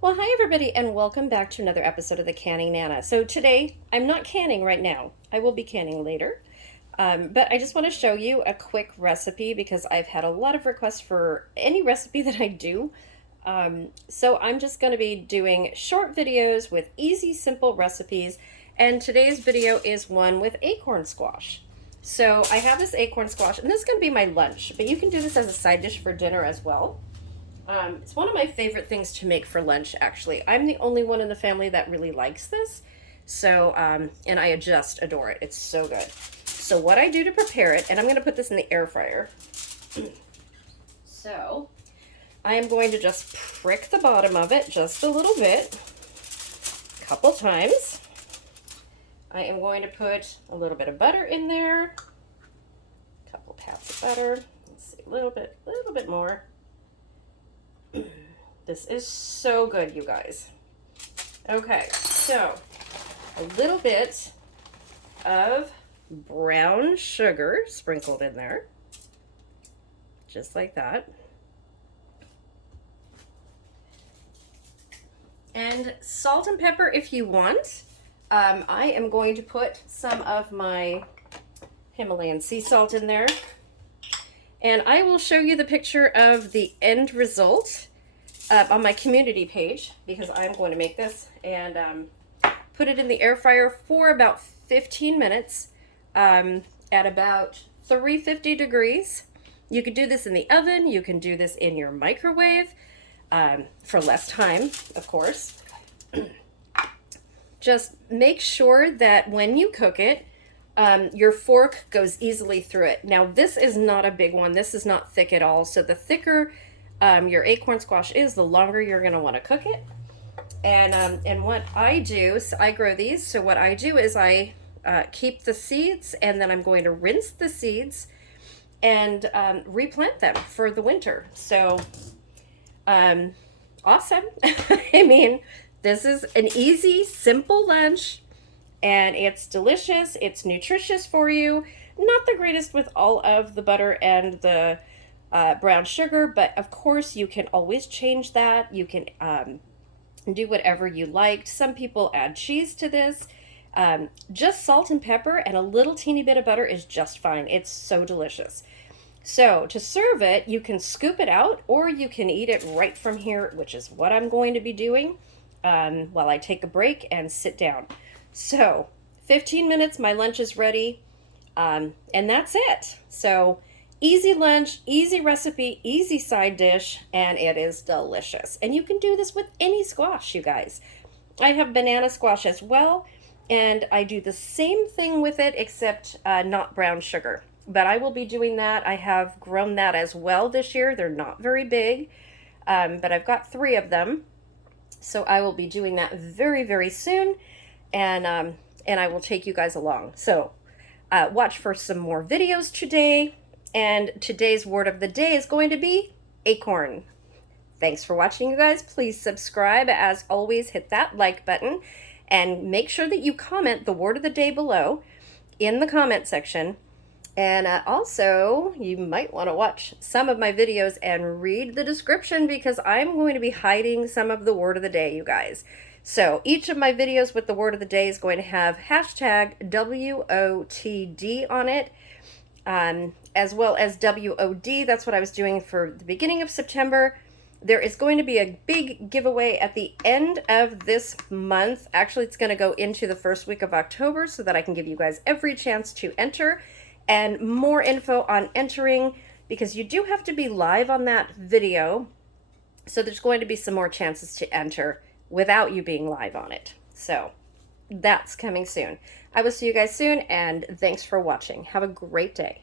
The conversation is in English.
Well, hi everybody, and welcome back to another episode of the Canning Nana. So today, I'm not canning right now. I will be canning later. But I just want to show you a quick recipe because I've had a lot of requests for any recipe that I do. So I'm just going to be doing short videos with easy, simple recipes. And today's video is one with acorn squash. So I have this acorn squash, and this is going to be my lunch, but you can do this as a side dish for dinner as well. It's one of my favorite things to make for lunch, actually. I'm the only one in the family that really likes this. So, and I just adore it. It's so good. So what I do to prepare it, and I'm going to put this in the air fryer. So, I am going to just prick the bottom of it just a little bit, a couple times. I am going to put a little bit of butter in there, a couple pats of butter. Let's see, a little bit more. This is so good, you guys. Okay, so a little bit of brown sugar sprinkled in there, just like that. And salt and pepper if you want. I am going to put some of my Himalayan sea salt in there. And I will show you the picture of the end result on my community page because I'm going to make this and put it in the air fryer for about 15 minutes at about 350 degrees. You could do this in the oven. You can do this in your microwave for less time, of course. Just make sure that when you cook it, your fork goes easily through it. Now, this is not a big one. This is not thick at all. So the thicker your acorn squash is, the longer you're going to want to cook it. And what I do, so I grow these. So what I do is I keep the seeds, and then I'm going to rinse the seeds and replant them for the winter. So awesome. I mean, this is an easy, simple lunch. And it's delicious, it's nutritious for you. Not the greatest with all of the butter and the brown sugar, but of course you can always change that. You can do whatever you liked. Some people add cheese to this. Just salt and pepper and a little teeny bit of butter is just fine. It's so delicious. So to serve it, you can scoop it out or you can eat it right from here, which is what I'm going to be doing while I take a break and sit down. So 15 minutes, my lunch is ready, and that's it. So easy lunch, easy recipe, easy side dish, and it is delicious. And you can do this with any squash, you guys. I have banana squash as well, and I do the same thing with it, except not brown sugar. But I will be doing that. I have grown that as well this year. They're not very big, but I've got 3 of them. So I will be doing that very, very soon. And I will take you guys along. So watch for some more videos today. And today's word of the day is going to be acorn. Thanks for watching, you guys. Please subscribe. As always, hit that like button. And make sure that you comment the word of the day below in the comment section. And also, you might want to watch some of my videos and read the description because I'm going to be hiding some of the word of the day, you guys. So each of my videos with the word of the day is going to have hashtag WOTD on it, as well as WOD. That's what I was doing for the beginning of September. There is going to be a big giveaway at the end of this month. Actually, it's going to go into the first week of October so that I can give you guys every chance to enter. And more info on entering, because you do have to be live on that video. So there's going to be some more chances to enter without you being live on it. So that's coming soon. I will see you guys soon, and thanks for watching. Have a great day.